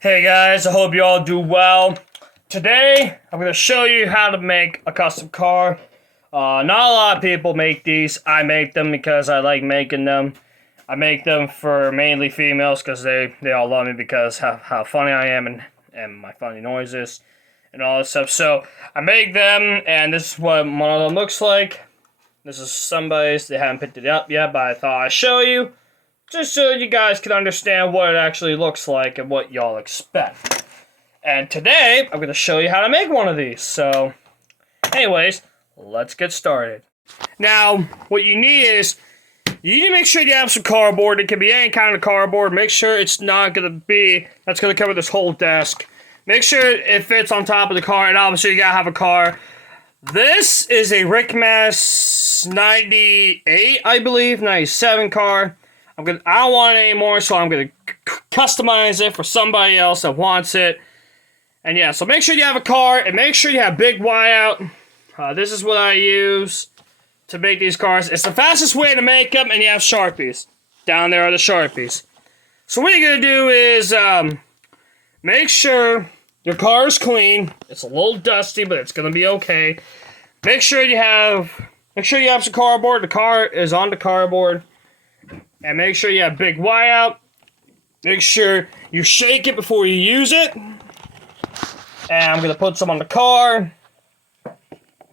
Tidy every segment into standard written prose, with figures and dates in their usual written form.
Hey guys, I hope you all do well. Today, I'm going to show you how to make a custom car. Not a lot of people make these. I make them because I like making them. I make them for mainly females because they all love me because how funny I am and my funny noises and all this stuff. So, I make them, and this is what one of them looks like. This is somebody's. They haven't picked it up yet, but I thought I'd show you. Just so you guys can understand what it actually looks like and what y'all expect. And today, I'm going to show you how to make one of these. So, anyways, let's get started. Now, what you need is, you need to make sure you have some cardboard. It can be any kind of cardboard. Make sure it's not going to be, that's going to cover this whole desk. Make sure it fits on top of the car, and obviously you got to have a car. This is a Rickmass 98, I believe, 97 car. I don't want it anymore, so I'm going to customize it for somebody else that wants it. And yeah, so make sure you have a car, and make sure you have BIC Wite Out. This is what I use to make these cars. It's the fastest way to make them, and you have Sharpies. Down there are the Sharpies. So what you're going to do is make sure your car is clean. It's a little dusty, but it's going to be okay. Make sure you have some cardboard. The car is on the cardboard. And make sure you have BIC Wite Out. Make sure you shake it before you use it. And I'm going to put some on the car.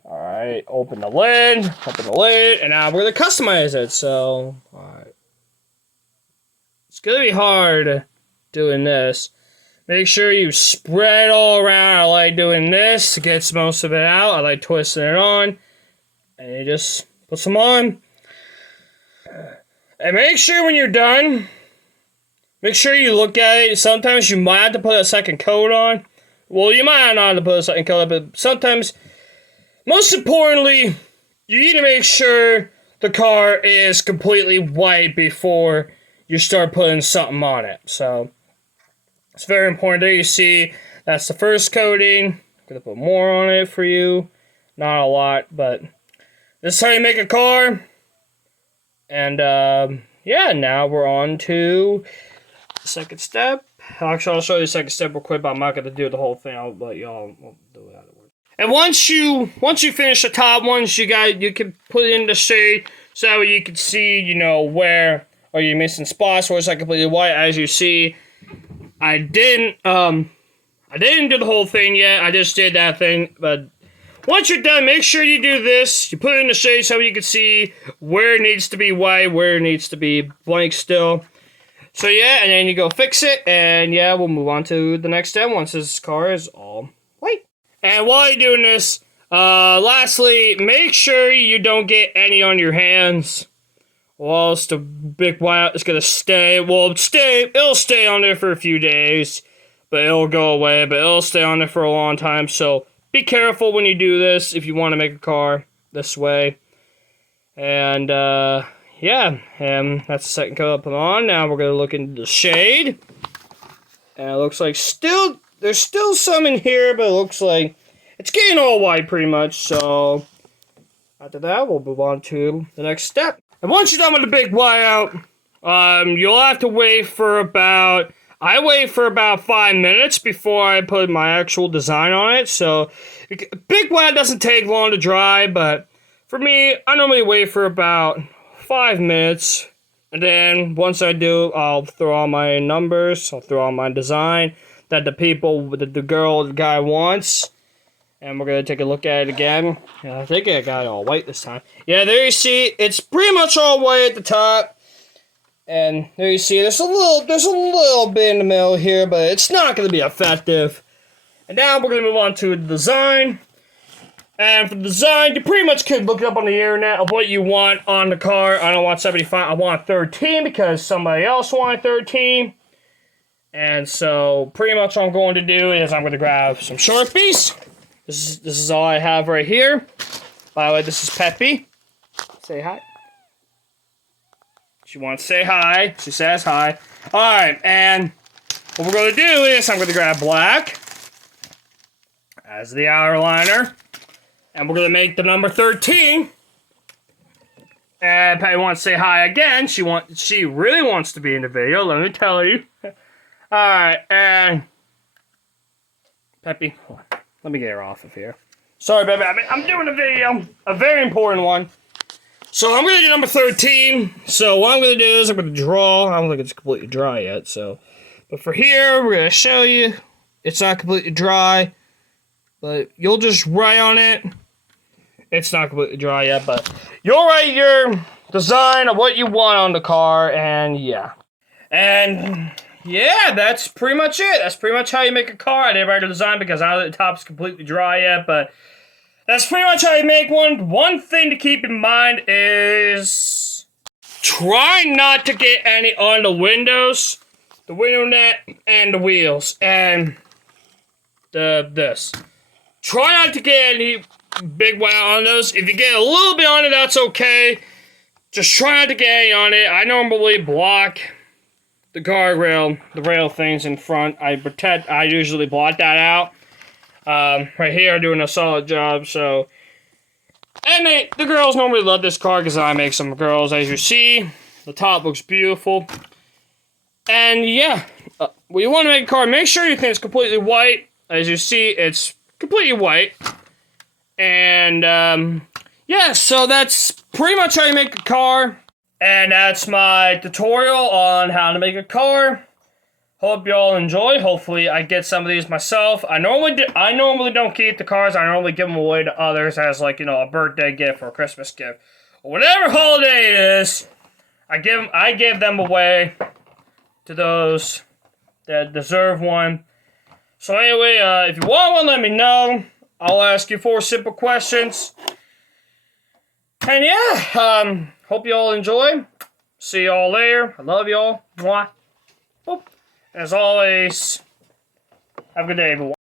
Alright, open the lid. And now we're going to customize it. So, alright. It's going to be hard doing this. Make sure you spread it all around. I like doing this. It gets most of it out. I like twisting it on. And you just put some on. And make sure when you're done, make sure you look at it. Sometimes you might have to put a second coat on. Well, you might not have to put a second coat on, but sometimes, most importantly, you need to make sure the car is completely white before you start putting something on it. So, it's very important. There you see, that's the first coating. I'm going to put more on it for you. Not a lot, but this is how you make a car. And, yeah, now we're on to the second step. Actually, I'll show you the second step real quick, but I'm not going to do the whole thing. I'll let y'all do it afterwards. And once you finish the top ones, you can put it in the shade so you can see, you know, where are you missing spots, where it's like completely white. As you see, I didn't do the whole thing yet. I just did that thing, but once you're done, make sure you do this. You put it in the shade so you can see where it needs to be white, where it needs to be blank still. So yeah, and then you go fix it, and yeah, we'll move on to the next step once this car is all white. And while you're doing this, lastly, make sure you don't get any on your hands. Or else the BIC Wite Out is gonna stay. Well, it'll stay on there for a few days, but it'll go away. But it'll stay on there for a long time. So be careful when you do this if you want to make a car this way. And yeah, and that's the second coat I put on. Now we're gonna look into the shade, and it looks like there's still some in here, but it looks like it's getting all white pretty much. So after that, we'll move on to the next step. And once you're done with the BIC Wite Out, you'll have to wait for about, I wait for about 5 minutes before I put my actual design on it. So BIC Wite Out doesn't take long to dry, but for me, I normally wait for about 5 minutes. And then once I do, I'll throw all my numbers, I'll throw all my design that the guy wants. And we're going to take a look at it again. Yeah, I think I got it all white this time. Yeah, there you see, it's pretty much all white at the top. And there you see, there's a little bit in the middle here, but it's not going to be effective. And now we're going to move on to the design. And for the design, you pretty much could look it up on the internet of what you want on the car. I don't want 75, I want 13 because somebody else wanted 13. And so, pretty much what I'm going to do is I'm going to grab some Sharpies. This is all I have right here. By the way, this is Peppy. Say hi. She wants to say hi. She says hi. Alright, and what we're going to do is I'm going to grab black as the outer liner. And we're going to make the number 13. And Patty wants to say hi again. She really wants to be in the video, let me tell you. Alright, and Peppy, hold on. Let me get her off of here. Sorry, baby. I'm doing a video, a very important one. So I'm going to do number 13. So what I'm going to do is I'm going to draw. I don't think it's completely dry yet. So, but for here, we're going to show you. It's not completely dry, but you'll just write on it. It's not completely dry yet, but you'll write your design of what you want on the car, and yeah. And yeah, that's pretty much it. That's pretty much how you make a car. I didn't write a design because I don't know the top's completely dry yet, but that's pretty much how you make one. One thing to keep in mind is try not to get any on the windows, the window net, and the wheels, and this. Try not to get any big white on those. If you get a little bit on it, that's okay. Just try not to get any on it. I normally block the guardrail, the rail things in front. I usually block that out. Right here, doing a solid job, so. And the girls normally love this car because I make some girls, as you see. The top looks beautiful. And yeah, when you want to make a car, make sure you think it's completely white. As you see, it's completely white. And, yeah, so that's pretty much how you make a car. And that's my tutorial on how to make a car. Hope y'all enjoy. Hopefully I get some of these myself. I normally don't keep the cars. I normally give them away to others as, like, you know, a birthday gift or a Christmas gift. Whatever holiday it is, I give them away to those that deserve one. So anyway, if you want one, let me know. I'll ask you 4 simple questions. And yeah, hope you all enjoy. See y'all later. I love y'all. Mwah. Boop. As always, have a good day, everyone.